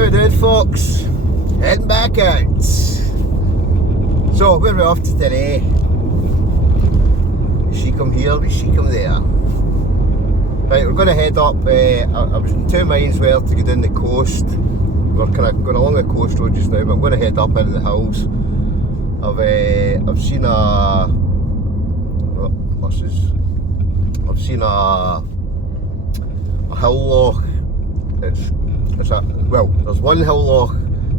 How we doing, folks? Heading back out. So where are we off to today? She come here, we she come there. Right, we're going to head up. I was in two minds where to get down the coast. We're kind of going along the coast road just now, but I'm going to head up into the hills. I've seen a hill loch. There's one hill loch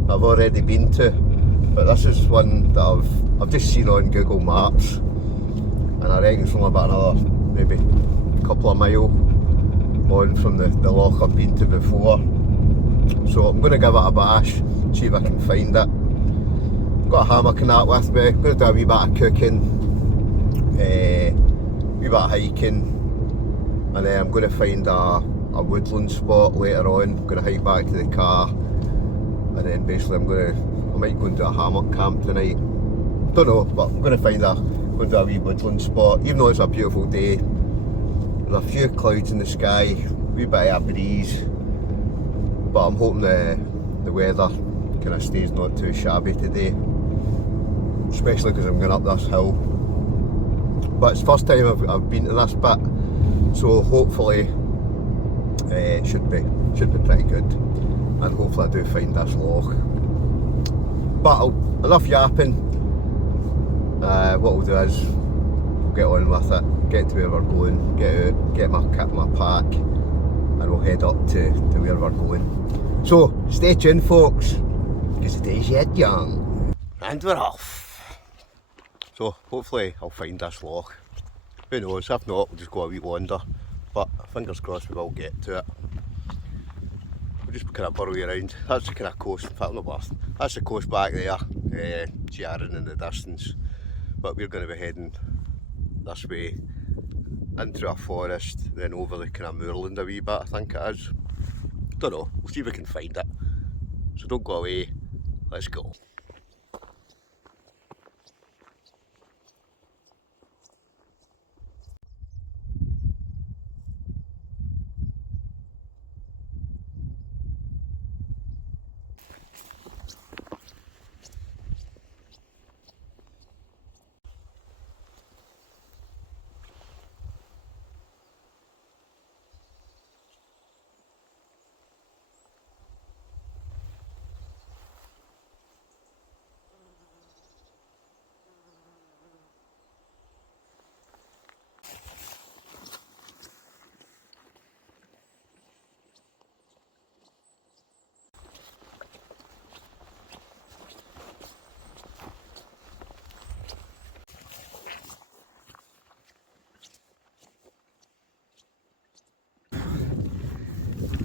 I've already been to, but this is one that I've just seen on Google Maps, and I reckon it's only about another maybe a couple of miles on from the loch I've been to before. So I'm going to give it a bash, see if I can find it. Got a hammock and that with me. I'm going to do a wee bit of cooking, a wee bit of hiking, and then I'm going to find a woodland spot later on. I'm going to hike back to the car, and then basically I might go and do a hammock camp tonight. Don't know, but I'm going to go and do a wee woodland spot. Even though it's a beautiful day, there's a few clouds in the sky, a wee bit of a breeze, but I'm hoping the weather kind of stays not too shabby today, especially because I'm going up this hill. But it's the first time I've been to this bit, so hopefully it should be pretty good, and hopefully I do find this loch. But enough yapping. What we'll do is we'll get on with it, get to where we're going, get out, get my kit, my pack, and we'll head up to where we're going. So stay tuned, folks, because the day's yet young, and we're off. So hopefully I'll find this loch. Who knows, if not we'll just go a wee wander, but fingers crossed we will get to it. We'll just kind of burrow around. That's the kind of coast, in fact, that's the coast back there, Sharon in the distance, but we're going to be heading this way into a forest, then over the kind of moorland a wee bit, I think it is. Don't know, we'll see if we can find it. So don't go away, let's go.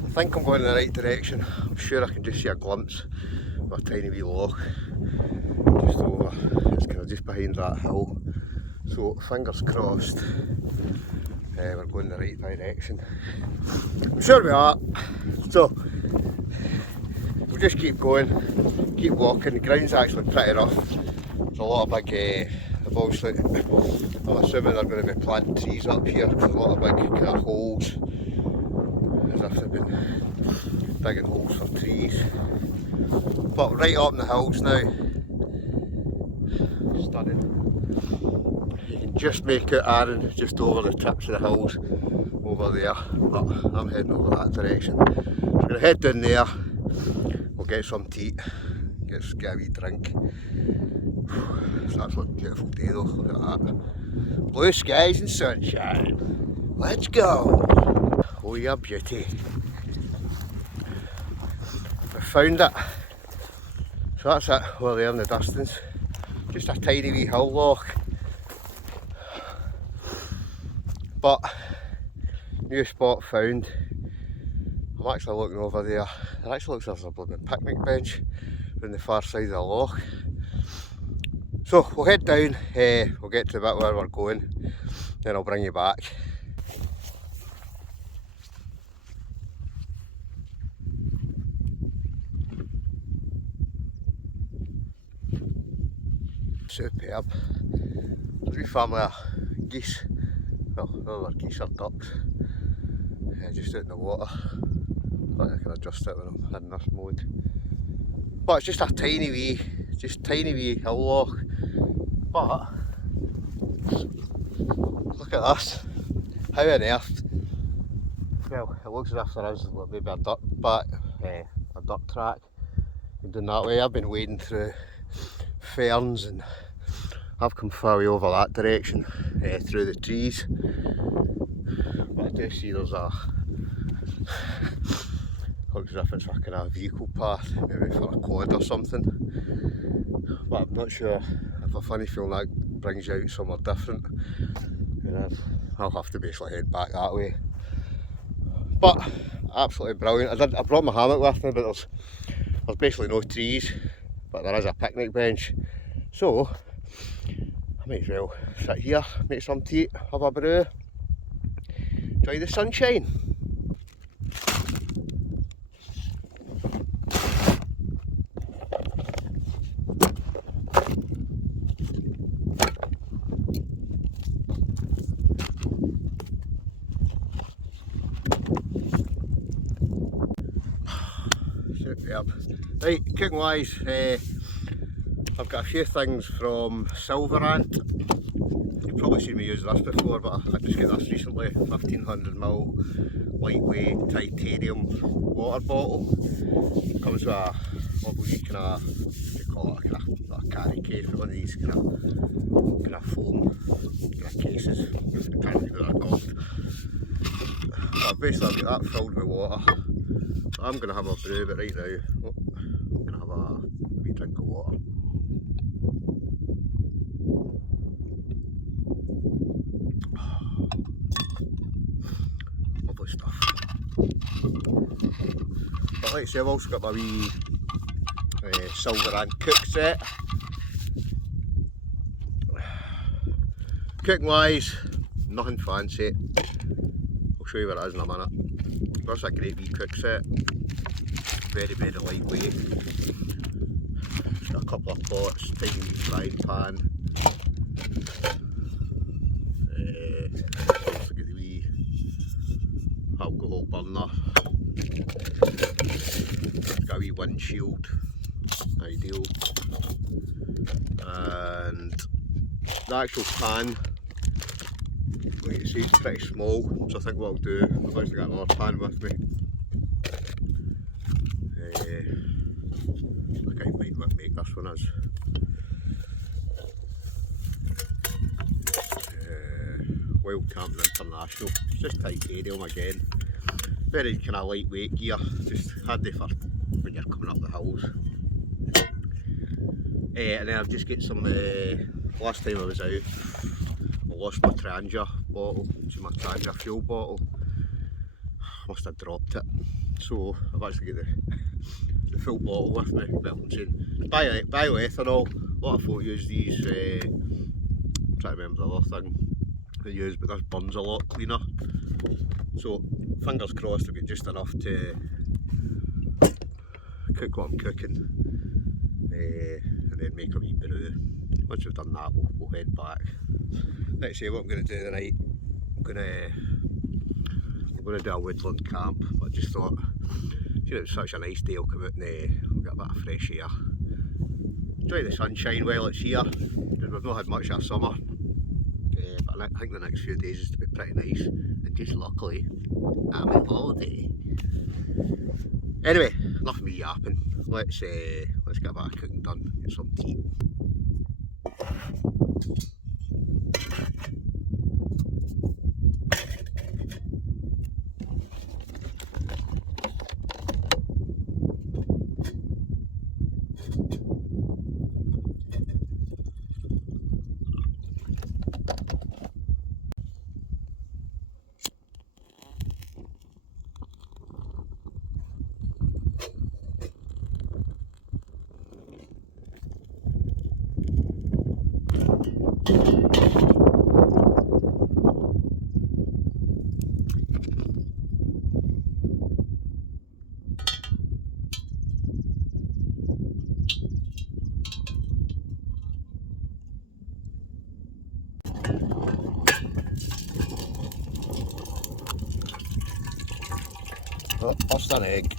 I think I'm going in the right direction. I'm sure I can just see a glimpse of a tiny wee loch just over. It's kind of just behind that hill. So fingers crossed, we're going in the right direction. I'm sure we are. So we'll just keep going, keep walking. The ground's actually pretty rough. There's a lot of big, obviously, I'm assuming they're going to be planting trees up here. There's a lot of big kind of holes, as if they've been digging holes for trees. But right up in the hills now, stunning. You can just make out Arran just over the tips of the hills over there, but I'm heading over that direction. So we're going to head down there, we'll get some tea, get a wee drink. It's an absolutely beautiful day though, look at that. Blue skies and sunshine. Let's go! Oh, your beauty. We found it. So that's it over there in the distance. Just a tiny wee hill loch. But new spot found. I'm actually looking over there. It actually looks like there's a bloody picnic bench on the far side of the loch. So we'll head down, we'll get to the bit where we're going, then I'll bring you back. Superb. There's a wee family of geese, well, no, they're geese or ducks, just out in the water. but I can adjust it when I'm in this mode. But it's just a tiny wee hill loch. But look at this. How on earth? Well, it looks as if there is maybe a dirt track down that way. I've been wading through ferns and I've come far way over that direction through the trees. But I do see there's a looks as if it's a kind of vehicle path, maybe for a quad or something. But I'm not sure. I've a funny feeling that brings you out somewhere different. I'll have to basically head back that way. But absolutely brilliant. I brought my hammock with me, but there's basically no trees, but there is a picnic bench. So I might as well sit here, make some tea, have a brew, enjoy the sunshine. Superb. Right, cooking wise, I've got a few things from Silverant. You've probably seen me use this before, but I just got this recently. 1500ml lightweight titanium water bottle. Comes with a lovely kind of, what do you call it, a carry case for one of these kind of foam kind of cases. I can't think what they're called. But basically I've got that filled with water. I'm going to have a brew, but right now I'm going to have a wee drink of water. Lovely stuff. But like I say, I've also got my wee Silverant cook set. Cooking wise, nothing fancy. I'll show you what it is in a minute. That's a great wee cook set. Very, very lightweight. It's got a couple of pots, tiny wee frying pan. Also got the wee alcohol burner. It's got a wee windshield, ideal. And the actual pan, like you see, it's pretty small, so I think what I'll do, I've actually got another pan with me. I can't mind what make this one is. Wild Camping International, it's just titanium again. Very kind of lightweight gear, just handy for when you're coming up the hills. And then I've just got some, last time I was out, I lost my Trangia bottle, which is my Trangia fuel bottle. I must have dropped it. So I've actually got the full bottle with me. Well, I'm saying bioethanol. A lot of folk use these, I'm trying to remember the other thing they use, but this burns a lot cleaner. So fingers crossed I've got just enough to cook what I'm cooking, and then make a wee brew. Once we've done that, we'll head back. Let's see what I'm going to do tonight. I'm going to do a woodland camp, but I just thought, you know, it's such a nice day, I'll come out and we'll get a bit of fresh air. Enjoy the sunshine while it's here, because we've not had much of summer. But I think the next few days is to be pretty nice, and just luckily, I'm on holiday. Anyway, enough of me yapping. Let's get a bit of cooking done, get some tea. First an egg.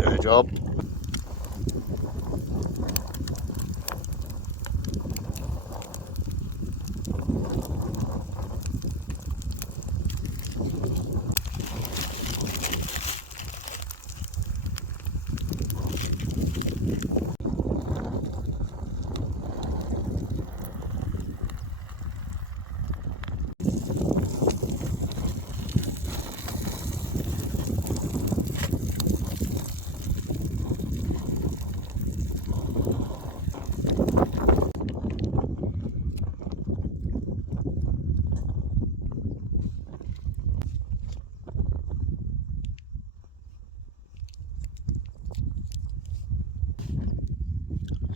Good job.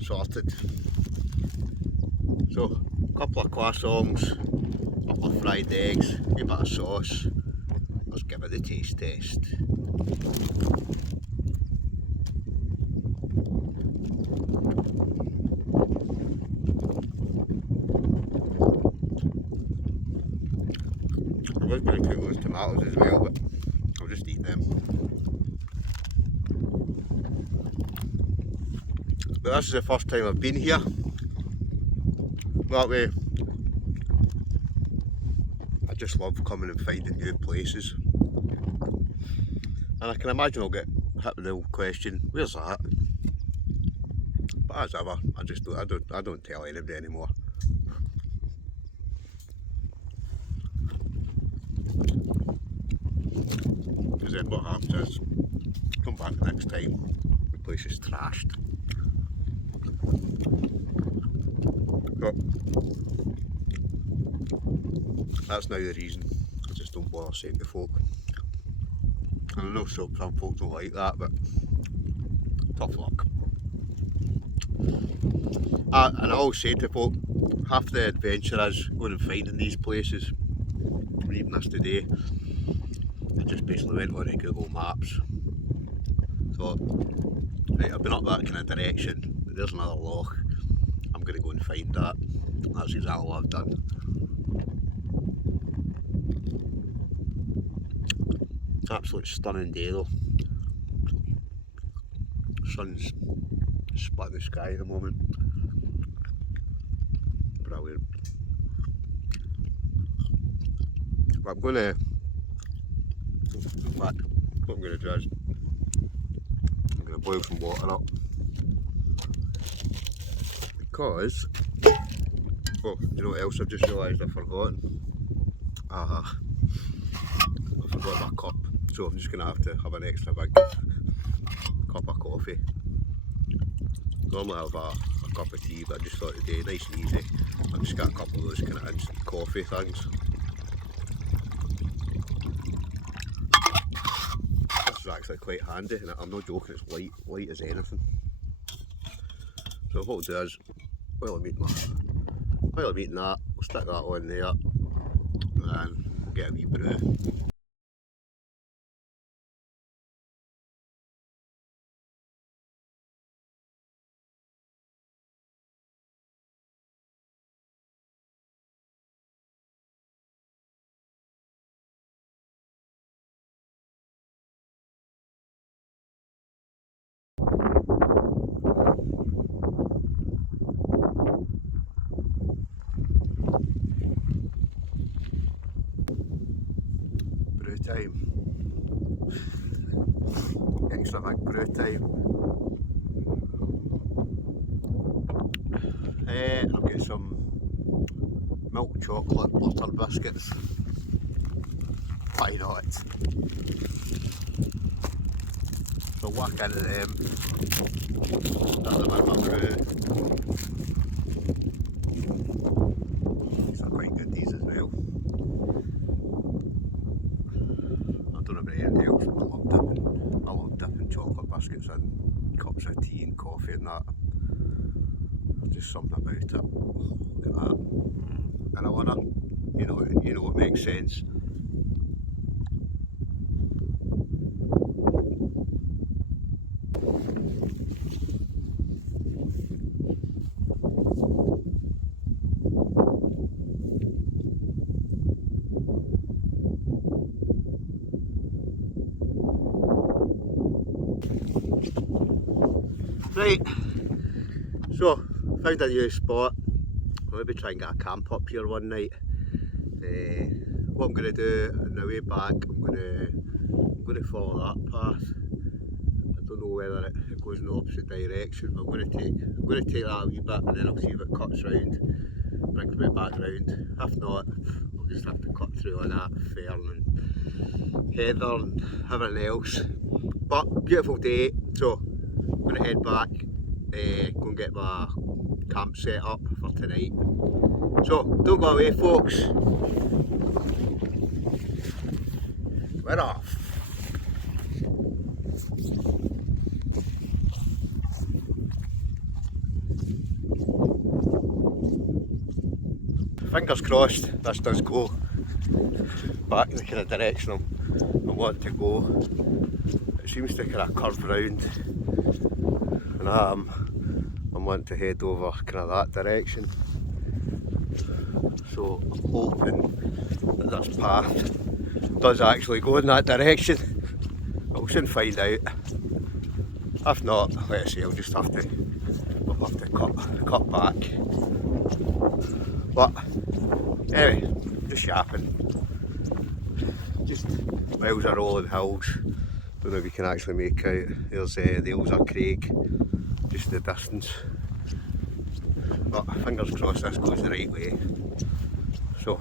Sorted. So, a couple of croissants, a couple of fried eggs, a bit of sauce. Let's give it the taste test. I was going to put those tomatoes as well, but I'll just eat them. But this is the first time I've been here. That way, I just love coming and finding new places. And I can imagine I'll get hit with the old question, where's that? But as ever, I don't tell anybody anymore. Because then what happens is, come back the next time, the place is trashed. But that's now the reason I just don't bother saying to folk. And I know some folk don't like that, but tough luck. And I always say to folk, half the adventure is going and finding these places. And even this today, I just basically went on to Google Maps. Thought, right, I've been up that kind of direction, there's another loch, I'm going to go and find that. That's exactly what I've done. Absolute stunning day though. Sun's split the sky at the moment. Brilliant. But I'm going to, in fact, what I'm going to do is I'm going to boil some water up, because, oh, you know what else I've just realised I've forgotten? I forgot my cup, so I'm just going to have an extra big cup of coffee. Normally I have a cup of tea, but I just thought today, nice and easy, I've just got a couple of those kind of instant coffee things. This is actually quite handy, and I'm not joking, it's light as anything. So what I'll do is, while I'm eating that, we'll stick that on there and get a wee brew. Brew time. Extra big brew time. I'll get some milk chocolate butter biscuits. Why not? So whack into them. Start them in my brew. These are quite good, these as well. I don't know about anything else, but I love dipping chocolate biscuits in cups of tea and coffee and that. There's just something about it. Look at that. And I wanna, you know what makes sense. Right, so found a new spot. I'll maybe try and get a camp up here one night. What I'm going to do on the way back, I'm going to follow that path. I don't know whether it goes in the opposite direction, but I'm going to take that a wee bit, and then I'll see if it cuts round, brings me back round. If not, I'll just have to cut through all that fern and heather and everything else. But beautiful day, so I'm going to head back, go and get my camp set up for tonight. So don't go away, folks. We're off. Fingers crossed this does go back in the kind of direction I want to go. It seems to kind of curve round, and I'm wanting to head over kind of that direction. So I'm hoping that this path does actually go in that direction. But we'll soon find out. If not, let's see, we'll have to cut back. But anyway, just yapping. Just miles of rolling hills. Don't know if you can actually make out. There's the Ailsa Craig, just in the distance. But fingers crossed this goes the right way. So,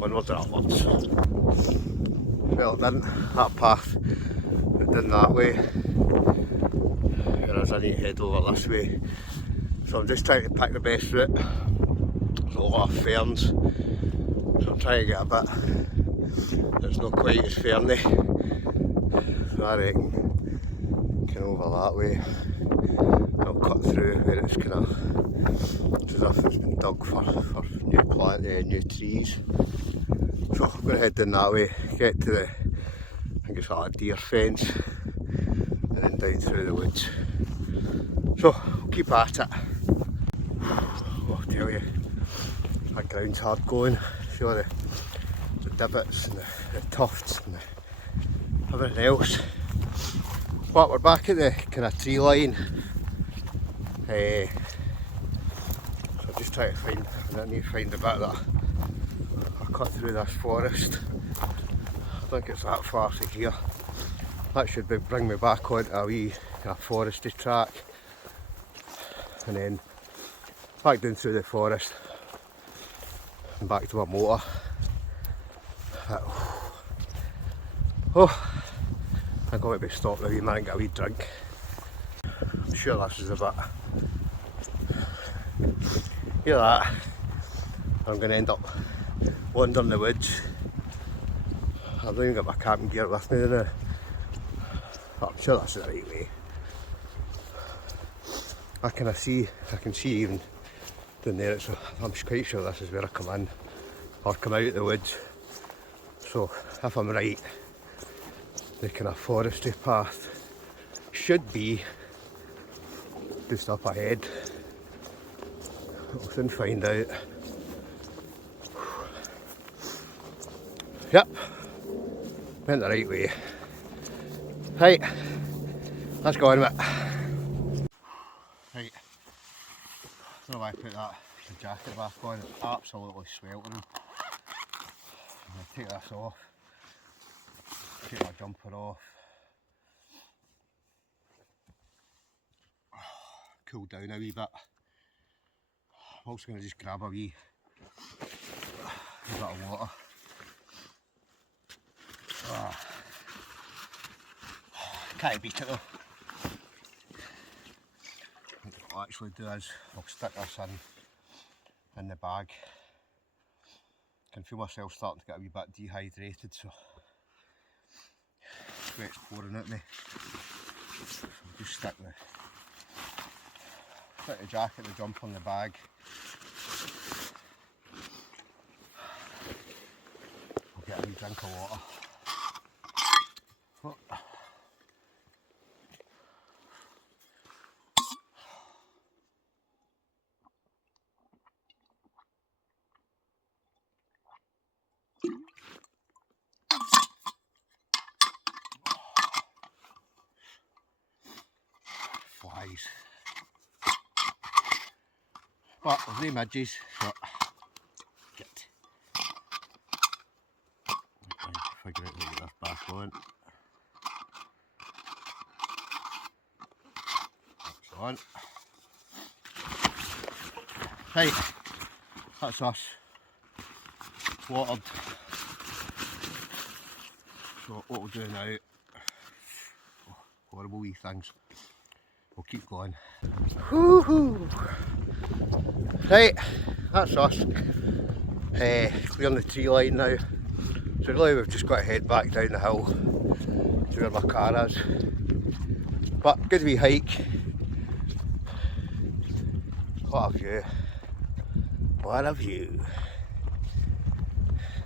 onwards and upwards. Well, it didn't. That path, it didn't that way. Whereas I need to head over this way. So I'm just trying to pick the best route. There's a lot of ferns. So I'm trying to get a bit that's not quite as ferny. So I reckon kind of over that way. I'll cut through where it's kind of as if it's been dug for new trees. So I'm going to head down that way, get to the, I think it's like a deer fence, and then down through the woods. So I'll keep at it. I'll tell you, that ground's hard going. See all the divots and the tufts and everything else. But we're back at the kind of tree line. So I'm just trying to find, I need to find a bit of that. I'll cut through this forest. I think it's that far to here. That should bring me back onto a wee kind of foresty track. And then back down through the forest and back to my motor. Oh, I'm going to be stopped a wee minute and get a wee drink. I'm sure this is a bit. Hear that? I'm going to end up wandering the woods. I've not even got my camping gear with me now. But I'm sure that's the right way. I can see even down there, so I'm quite sure this is where I come in or come out of the woods. So if I'm right, the kind of foresty path should be just up ahead. We'll soon find out. Yep, went the right way. Right, let's go on with it. Right, I don't know why I put the jacket back on, it's absolutely sweltering. I'm going to take this off, take my jumper off. Cool down a wee bit. I'm also going to just grab a wee bit of water. Can't beat it though. What I'll actually do is I'll stick this in the bag. I can feel myself starting to get a wee bit dehydrated, so sweat's pouring at me. So I'll just stick the jacket, the jumper in the bag. I'll get a wee drink of water. Fly. size. But there's no midges, so get. Figure out how to get this back on. That's on. Right, that's us watered. So what we'll do now, oh, horrible wee things, we'll keep going. Woohoo! Right, that's us. Clearing the tree line now. So really we've just got to head back down the hill to where my car is. But good wee hike. What a view. What a view.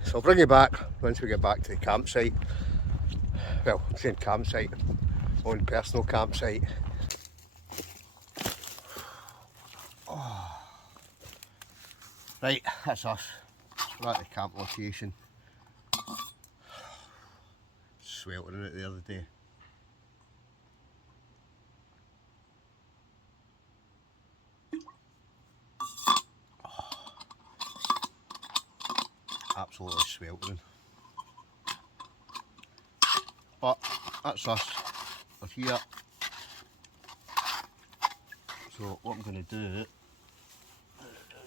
So I'll bring you back once we get back to the campsite. Well, I'm saying campsite, my own personal campsite. Oh. Right, that's us. We're at the camp location. Sweltering it the other day. Absolutely sweltering. But that's us. We're here. So what I'm going to do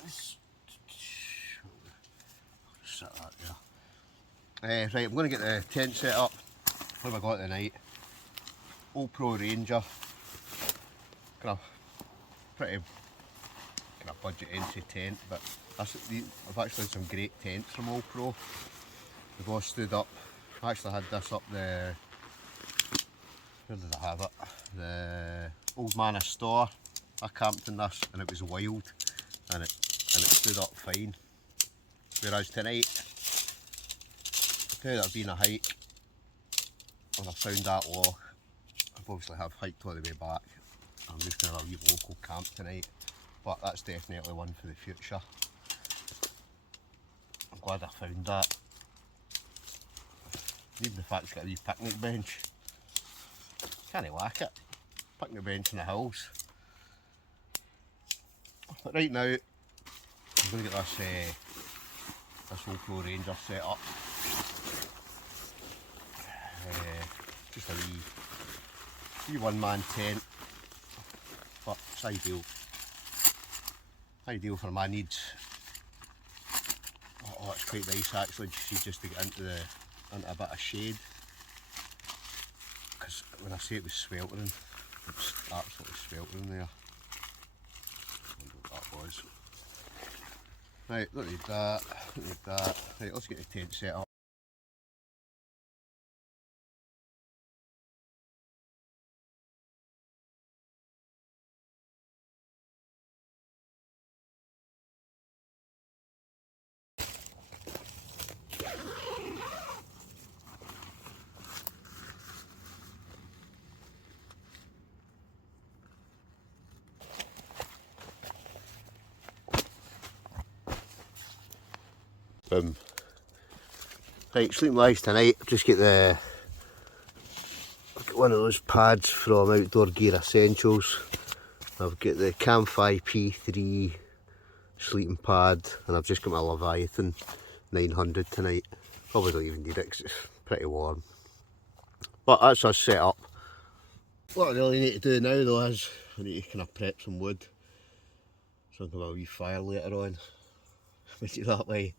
is set that there. Right, I'm going to get the tent set up. What have I got tonight? Pro Ranger. Kind of pretty kind of budget entry tent, but I've actually had some great tents from Pro. They've all stood up. I actually had this up the, where did I have it? The Old Manor store. I camped in this and it was wild and it stood up fine. Whereas tonight, I've been a hike and I found that loch. I've obviously hiked all the way back. I'm just going to have a wee local camp tonight, but that's definitely one for the future. I'm glad I found that. Even the fact it's got a wee picnic bench. Can't whack it. Picnic bench in the hills. But right now, I'm going to get this Pro Ranger set up. Just a wee one-man tent, but it's ideal for my needs. Oh, it's quite nice actually, just to get into a bit of shade. Because when I say it was sweltering, it was absolutely sweltering there. I wonder what that was. Right, don't need that, don't need that. Right, let's get the tent set up. Right, sleeping wise tonight, just get one of those pads from Outdoor Gear Essentials. I've got the Camfi P3 sleeping pad and I've just got my Leviathan 900 tonight. Probably don't even need it because it's pretty warm. But that's us set up. What I really need to do now though is I need to kind of prep some wood. So I'll have a wee fire later on. Make it that way.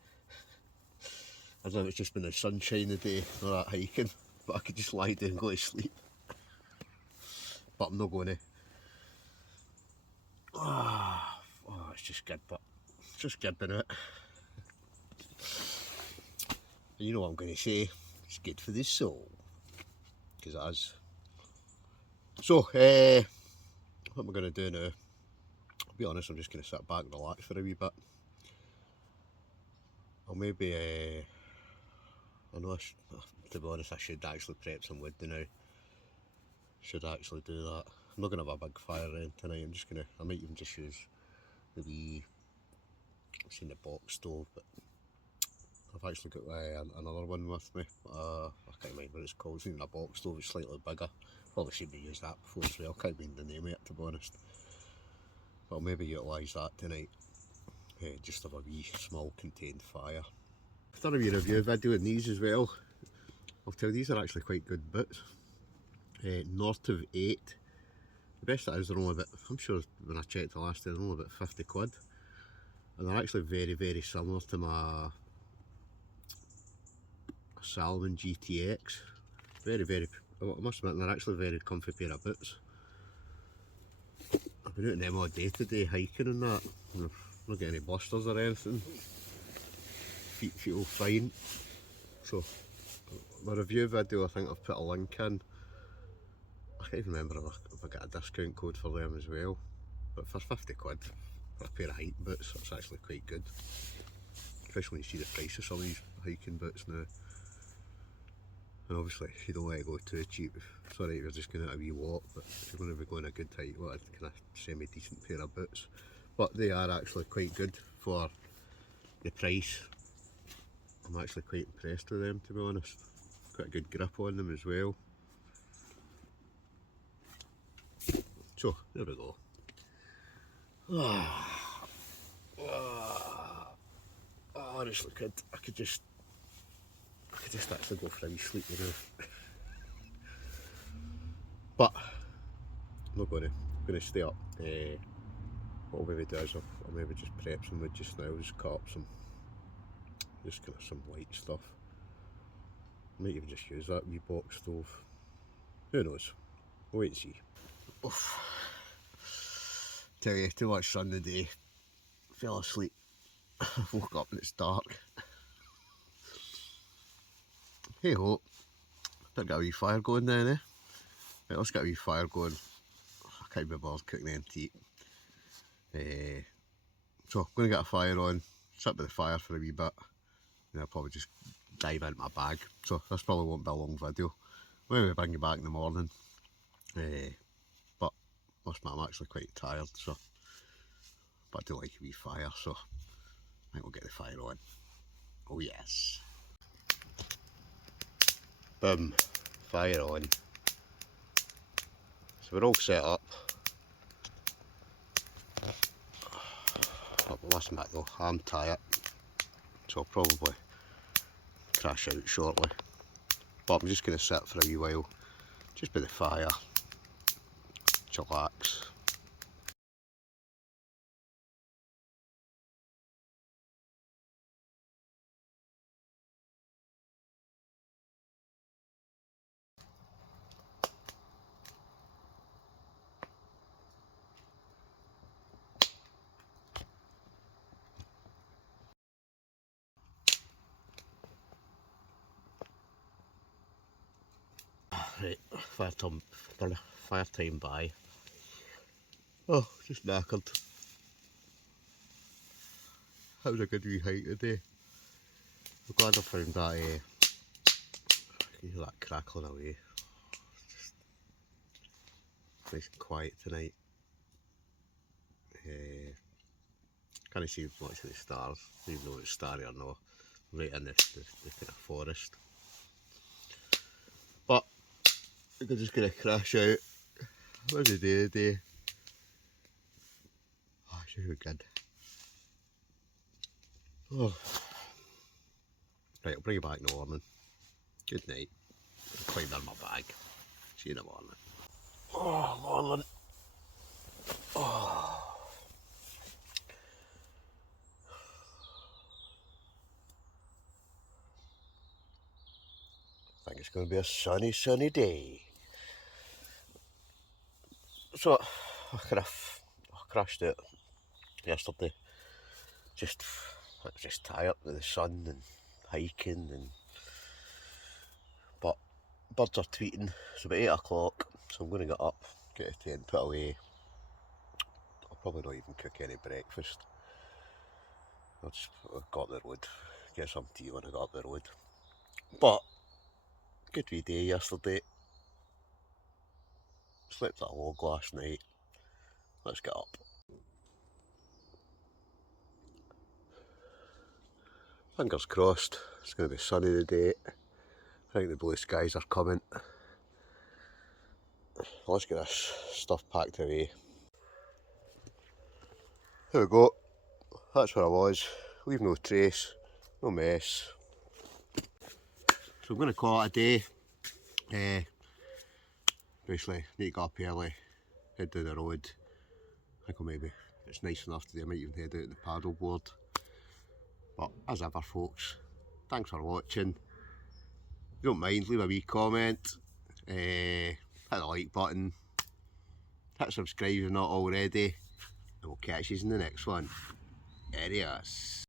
I don't know if it's just been the sunshine today or that hiking, but I could just lie down and go to sleep. But I'm not going to. Oh, it's just good, but it's just good, isn't it? And you know what I'm going to say, it's good for the soul, because it is. So, what am I going to do now? I'll be honest, I'm just going to sit back and relax for a wee bit. Or maybe, I know to be honest, I should actually prep some wood now. Should actually do that. I'm not going to have a big fire in tonight, I might even just use the wee, it's in the box stove, but I've actually got another one with me. I can't remember what it's called. It's even a box stove, it's slightly bigger. Probably should have used that before as well. Can't remember the name of it, to be honest. But I'll maybe utilise that tonight. Just have a wee small contained fire. I've done a wee review video on these as well. I'll tell you, these are actually quite good bits. North of 8. The best that is, they're only about, I'm sure when I checked the last day, they're only about 50 quid. And they're actually very, very similar to my Salmon GTX. Very, very, I must admit, they're actually a very comfy pair of boots. I've been out in them all day today, hiking and that. And I've not got any blisters or anything. Feet feel fine. So, my review video, I think I've put a link in. I can't even remember if I got a discount code for them as well. But for 50 quid for a pair of hiking boots, that's actually quite good. Especially when you see the price of some of these hiking boots now. And obviously, you don't want to go too cheap. Sorry if you're just going out a wee walk, but if you're going to be going a good hike, you want a kind of semi-decent pair of boots. But they are actually quite good for the price. I'm actually quite impressed with them, to be honest. Got a good grip on them as well. So, there we go. Honestly, I could just actually go for a wee sleep, you know. But I'm not going to. I'm going to stay up. What I'll maybe do is I'll maybe just prep some wood just now. Just cut up some, just kind of some light stuff. I might even just use that wee box stove. Who knows? We'll wait and see. Oof. Tell you, too much sun today. Fell asleep. Woke up and it's dark. Hey ho. Better get a wee fire going then, eh? Right, let's get a wee fire going. I can't be bothered cooking the antique. So I'm going to get a fire on, sit by the fire for a wee bit, and I'll probably just dive into my bag. So this probably won't be a long video. Maybe bring you back in the morning. But must admit, I'm actually quite tired, so but I do like a wee fire, so I think we'll get the fire on. Oh yes. Boom. Fire on. So we're all set up. But listen back though, I'm tired, so I'll probably crash out shortly. But I'm just going to sit for a wee while, just by the fire, chillax. Right, fire time by. Oh, just knackered. That was a good wee hike today. I'm glad I found that, I can hear that crackling away. Just nice and quiet tonight. Can't see much of the stars, even though it's starry or not. Right in the kind of forest. But I'm just going to crash out. What did I do today? Oh, it's really good. Oh. Right, I'll bring you back in the morning. Good night. I'll climb in my bag. See you in the morning. Oh, morning. Oh. I think it's going to be a sunny, sunny day. So, I crashed out yesterday. I was just tired with the sun and hiking, but birds are tweeting. It's about 8 o'clock, so I'm going to get up, get a tent put away. I'll probably not even cook any breakfast. I'll just go up the road, get some tea when I got up the road. But good wee day yesterday. Slept at a log last night. Let's get up. Fingers crossed, it's going to be sunny today. I think the blue skies are coming. Let's get this stuff packed away. There we go, that's where I was. Leave no trace, no mess. So I'm going to call it a day. Basically, need to get up early, head down the road. I think maybe if it's nice enough today, I might even head out the paddle board. But as ever folks, thanks for watching. If you don't mind, leave a wee comment, hit the like button, hit subscribe if you're not already, and we'll catch you in the next one. Adios.